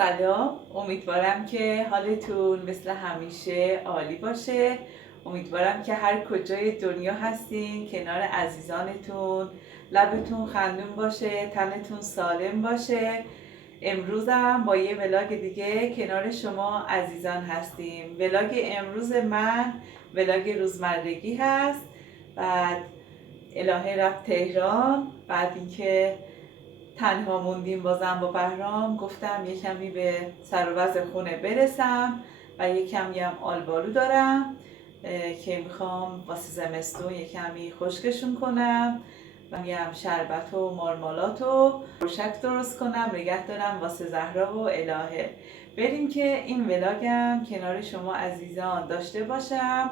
سلام، امیدوارم که حالتون مثل همیشه عالی باشه. امیدوارم که هر کجای دنیا هستین کنار عزیزانتون لبتون خندون باشه، تنتون سالم باشه. امروزم با یه ولاگ دیگه کنار شما عزیزان هستیم. ولاگ امروز من ولاگ روزمرگی هست. بعد الهه رفت تهران، بعد اینکه تنها موندیم بازم با بهرام، گفتم یه کمی به سر و وضع خونه برسم و یه کمی هم آلبالو دارم که میخوام واسه زمستون یه کمی خشکشون کنم و میگم شربت و مارمالات و ترشک درست کنم نگه دارم واسه زهرا و الهه. بریم که این ولاگم کنار شما عزیزان داشته باشم.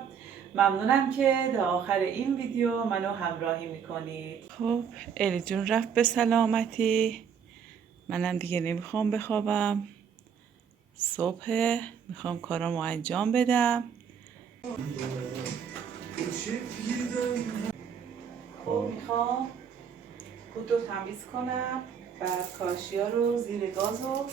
ممنونم که تا آخر این ویدیو منو همراهی میکنید. خب الی جون رفت به سلامتی. منم دیگه نمیخوام بخوابم، صبح میخوام کارامو انجام بدم. خب میخوام کود رو تمیز کنم، بعد کاشیا رو زیر گازو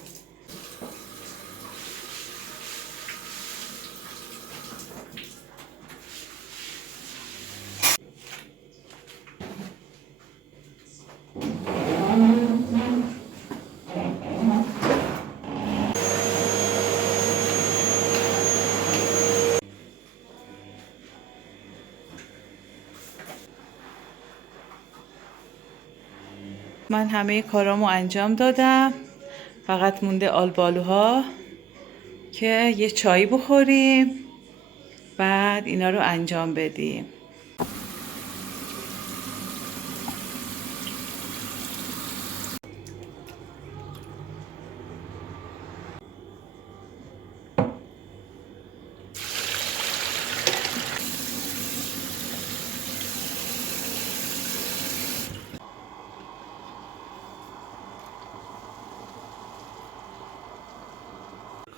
من همه کارامو انجام دادم، فقط مونده آلبالوها که یه چایی بخوریم بعد اینا رو انجام بدیم.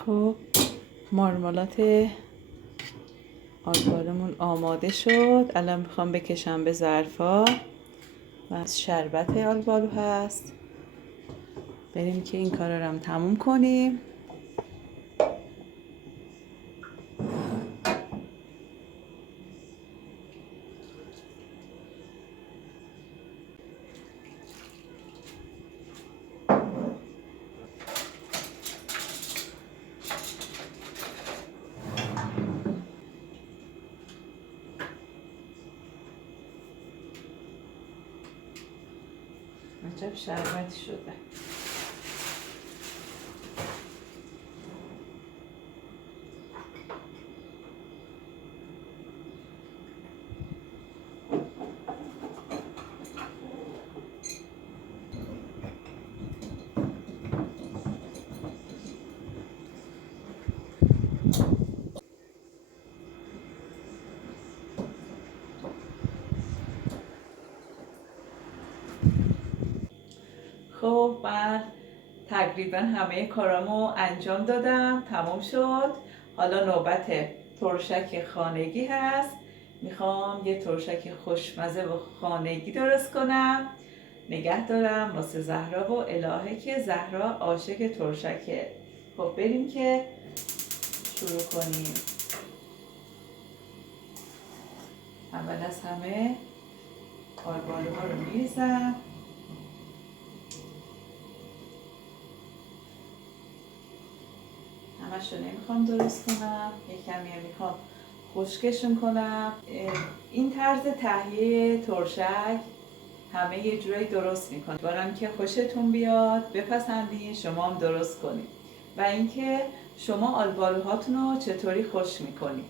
خب مارمالات آلبالومون آماده شد، الان میخوام بکشم به ظرفا و شربت آلبالو هست. بریم که این کار رو هم تموم کنیم. عجب شربتی شده. خب من تقریبا همه کارامو انجام دادم، تمام شد. حالا نوبت ترشک خانگی هست. میخوام یه ترشک خوشمزه و خانگی درست کنم نگه دارم واسه زهرا و الهه که زهرا عاشق ترشکه. خب بریم که شروع کنیم. اول از همه آلبالوها رو میریزم. همش رو نمیخوام درست کنم، یک کمی میخوام خشکشون کنم. این طرز تهیه ترشک همه یه جورایی درست میکنه، بارم که خوشتون بیاد بپسندین شما هم درست کنید و اینکه شما آلبالوهاتون رو چطوری خوش میکنید.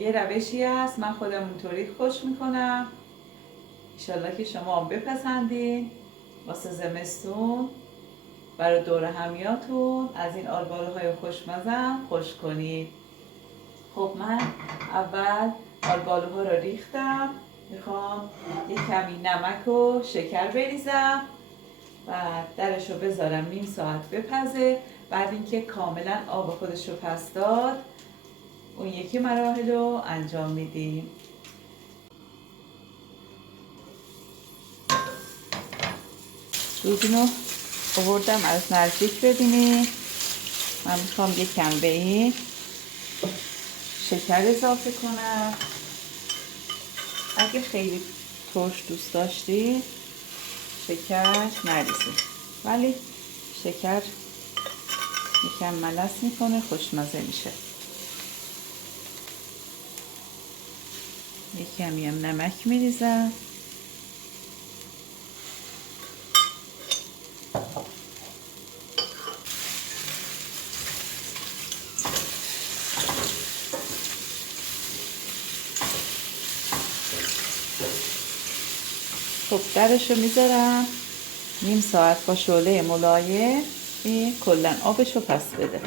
یه روشی هست، من خودم اونطوری خوش میکنم. انشالله که شما هم بپسندین واسه زمستون برای دور همیاتون از این آلبالوهای خوشمزه خوش کنید. خب من اول آلبالوها رو ریختم، میخوام یک کمی نمک و شکر بریزم و درش رو بذارم نیم ساعت بپزه. بعد اینکه کاملا آب خودش رو پس داد اون یکی مراحل رو انجام میدیم. دوربینو آوردم از نزدیک ببینید. من میخوام یکم به این شکر اضافه کنم. اگه خیلی ترش دوست داشتی شکر نریزید، ولی شکر یکم ملس میکنه، خوشمزه میشه. یکمی هم نمک میریزم. خب درش رو میذارم نیم ساعت با شعله ملایم این کلا آبش رو پس بده.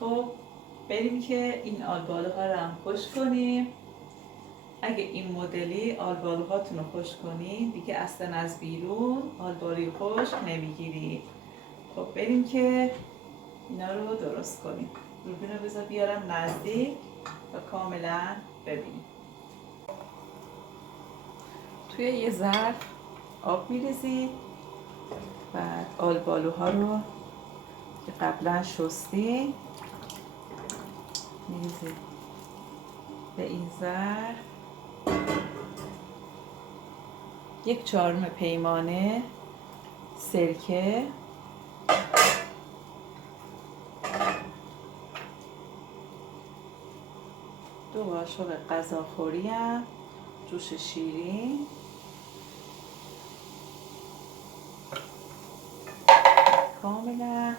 خب بریم که این آلبالوها رو هم خوش کنیم. اگه این مدلی آلبالوهاتون رو خوش کنید دیگه اصلا از بیرون آلبالوی خشک نمیگیرید. خب بریم که اینا رو درست کنیم. دوربین رو بذار بیارم نزدیک و کاملا ببینیم. توی یه ظرف آب میریزید، بعد آلبالوها رو که قبلا شستی میریزید به این ظرف. 1/4 پیمانه سرکه، 2 قاشق غذاخوری هم جوش شیرین، کاملا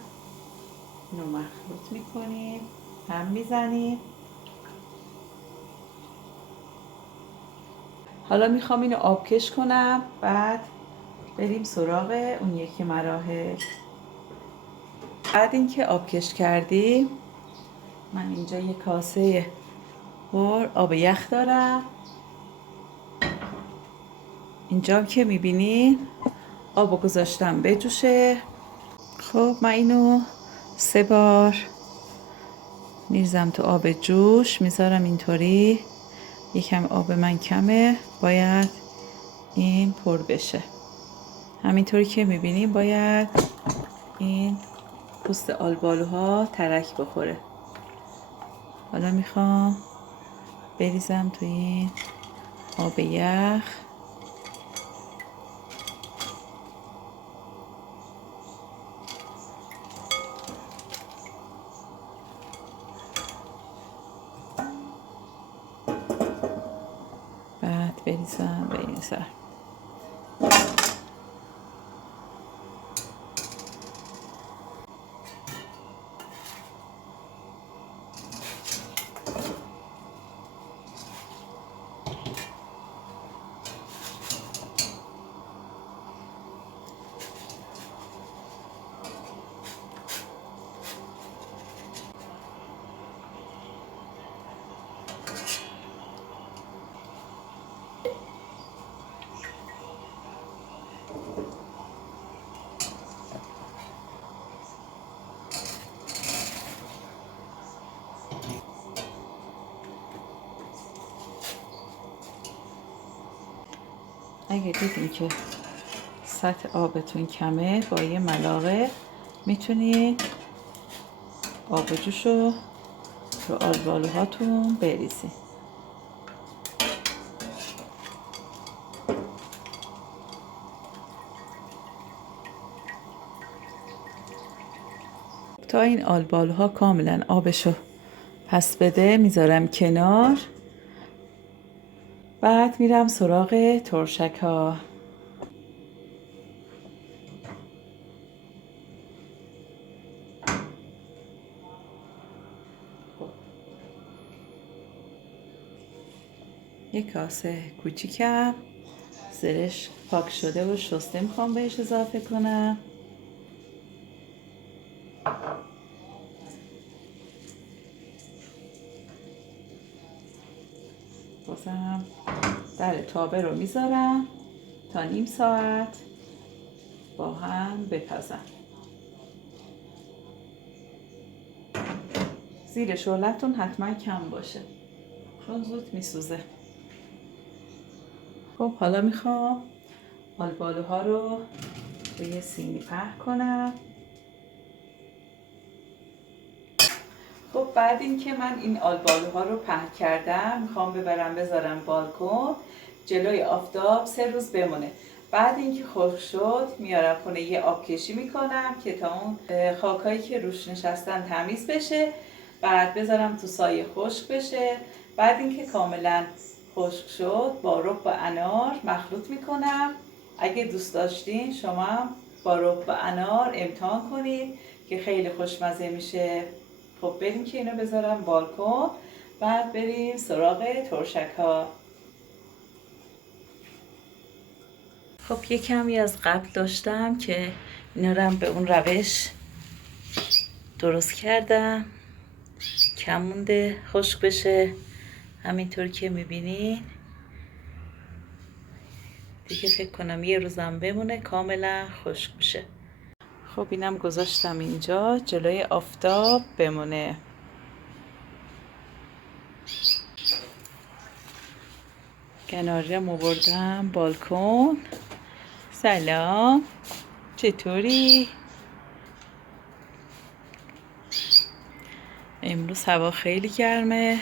اینو مخلوط میکنیم، هم میزنیم. حالا میخوام اینو آبکش کنم، بعد بریم سراغ اون یکی مراحل. بعد اینکه آبکش کردیم، من اینجا یه کاسه پر آب یخ دارم. اینجا که میبینین آبو گذاشتم بجوشه. خب من اینو 3 بار میریزم تو آب جوش، میذارم اینطوری. یکم آب من کمه، باید این پر بشه. همینطوری که میبینین باید این پوست آلبالوها ترک بخوره. حالا میخوام بریزم تو این آب یخ. بعد بریزم به این سر. اگه دیدین که سطح آبتون کمه، با یه ملاقه میتونید آب جوش رو آلبالوهاتون بریزید. تا این آلبالوها کاملا آبشو پس بده میذارم کنار. بعد میرم سراغ ترشک ها. یک کاسه کوچیکم زرش پاک شده و شسته میخوام بهش اضافه کنم. بازم در تابه رو میذارم تا نیم ساعت با هم بپزن. زیر شعلتون حتما کم باشه چون زود میسوزه. خب حالا میخوام آلبالوها رو روی سینی پهن کنم. خب بعد اینکه من این آلبالوها رو پهن کردم میخوام بذارم بالکن جلوی آفتاب 3 روز بمونه. بعد اینکه خشک شد میارم خونه، یه آبکشی میکنم که تا اون خاکایی که روش نشستن تمیز بشه. بعد بذارم تو سایه خشک بشه. بعد اینکه کاملا خشک شد با رب و انار مخلوط میکنم. اگه دوست داشتین شما هم با رب و انار امتحان کنید که خیلی خوشمزه میشه. خب بریم که اینو بذارم بالکن، بعد بریم سراغ ترشک ها. خب یه کمی از قبل داشتم که اینا رو هم به اون روش درست کردم، کم مونده خشک بشه. همینطور که میبینین دیگه فکر کنم یه روزم بمونه کاملا خشک بشه. خب اینم گذاشتم اینجا جلوی آفتاب بمونه. کناریم آوردم بالکن. سلام، چطوری؟ امروز هوا خیلی گرمه.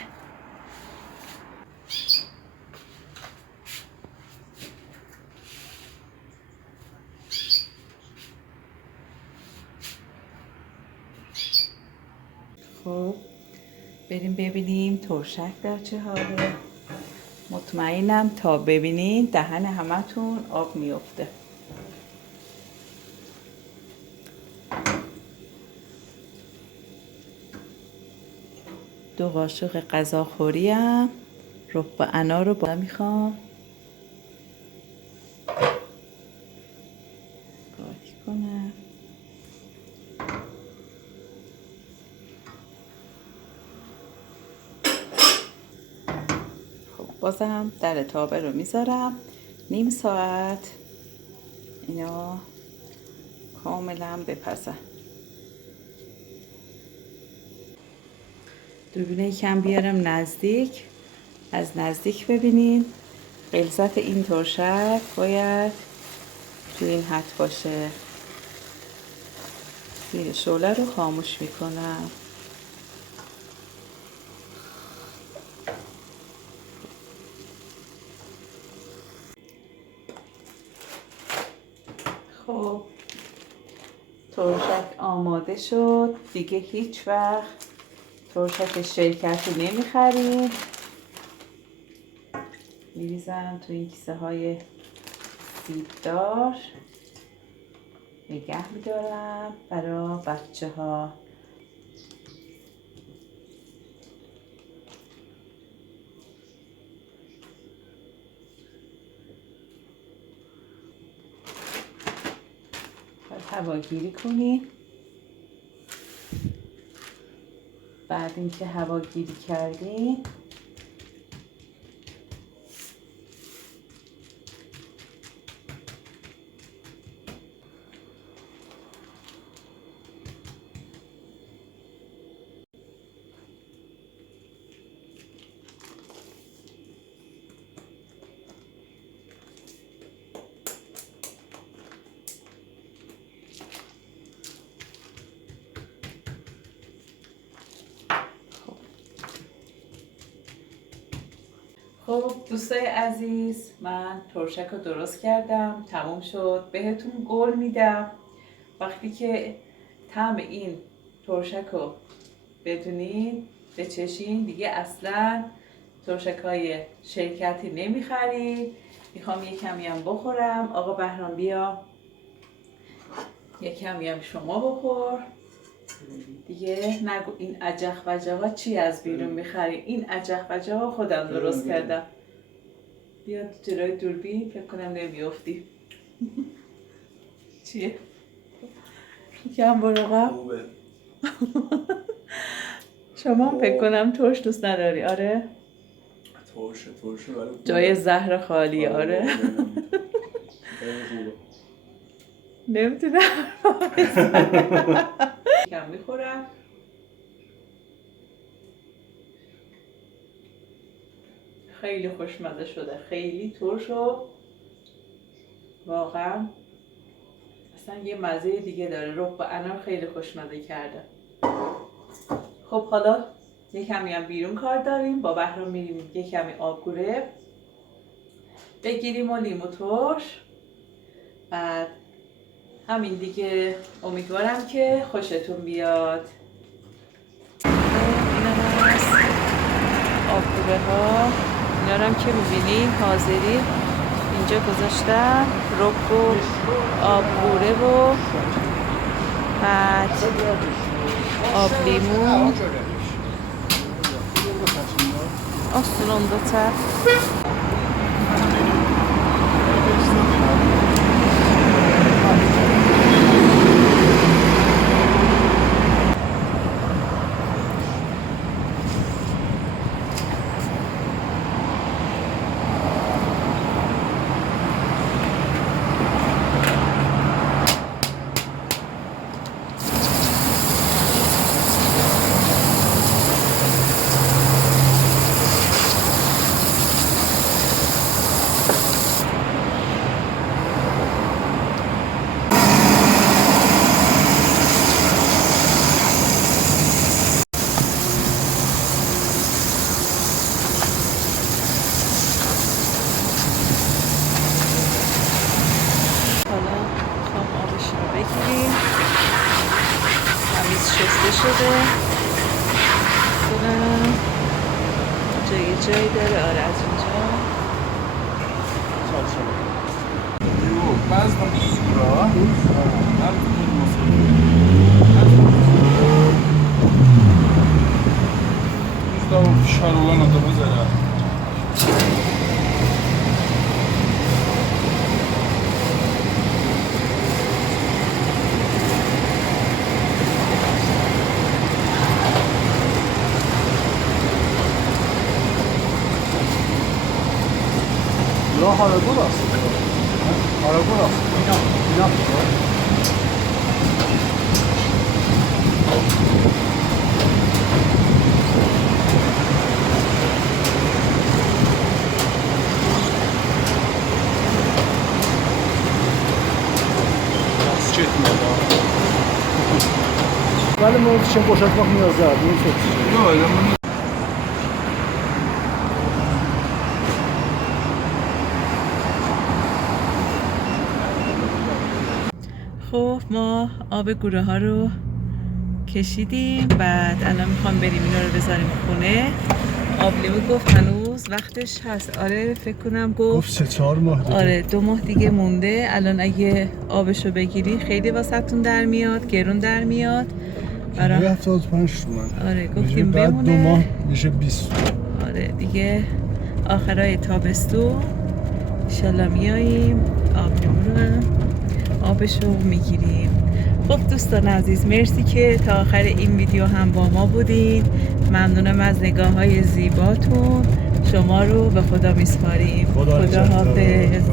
خب بریم ببینیم ترشک در چه حاله. مطمئنم تا ببینین دهن همتون آب میفته. دو قاشق غذاخوری هم رب و انار رو با میخوام قاطی کنم. خب بازم در تابه رو میذارم نیم ساعت اینا کاملا بپزن. دوربین یکم بیارم نزدیک، از نزدیک ببینین. غلظت این ترشک باید تو این حد باشه. زیر شعله رو خاموش میکنم. خب ترشک آماده شد. دیگه هیچ وقت ترشک شرکتی نمیخریم. میریزم تو این کیسه های سیبدار، نگه میدارم برای بچه ها. باید هواگیری کنی. بعد اینکه هواگیری کردی خب دوستای عزیز، من ترشک رو درست کردم، تموم شد. بهتون قول میدم وقتی که طعم این ترشک رو بدونین بچشین دیگه اصلا ترشک های شرکتی نمیخرید. میخوام یه کمی هم بخورم. آقا بهرام بیا یه کمی هم شما بخور دیگه. نگو این عجق وجقا چی از بیرون میخری. این عجق وجقا خودم درست کردم. بیا جلوی دوربین، فکر کنم نمیافتی. چیه؟ یکم برو قبل. شما هم فکر کنم ترش دوست نداری. آره ترشه ولی جای زهر خالی. آره نمیتونم کم میخورم. خیلی خوشمزه شده، خیلی ترش و واقعا اصلا یه مزه دیگه داره. رب با انار خیلی خوشمزه کرده. خب حالا یه کمی هم بیرون کار داریم. با بهرام میریم یه کمی آبگوره بگیریم و لیمو ترش. بعد همین دیگه. امیدوارم که خوشتون بیاد. اینا هست آبگوره ها. اینا رو هم که میبینیم حاضری اینجا گذاشتم. رب و آبگوره و بعد آب لیمو aslında da شده کنم جایی داره. آره از اونجا fişar olan adamı zarar. Ja, Haraguras. Haraguras. Inap. ولی ما چه خوشت وقت نیازه اون سوتشه. خب ما آب گوره ها رو کشیدیم. بعد الان میخوام بریم اینا رو بذاریم خونه. آب لیمو گفت هنوز وقتش هست. آره فکر کنم گفت 3-4 ماه دیگه. آره 2 ماه دیگه مونده. الان اگه آبشو بگیری خیلی واسهتون در میاد، گرون در میاد. برای 75 تومن. آره گفتیم بعد بمونه. 2 ماه میشه 20. آره دیگه آخرای تابستون انشالله میاییم آب لیمو رو هم آبشو میگیریم. خب دوستان عزیز مرسی که تا آخر این ویدیو هم با ما بودین. ممنونم از نگاه های زیباتون. شما رو به خدا میسپاریم. خدا حافظ.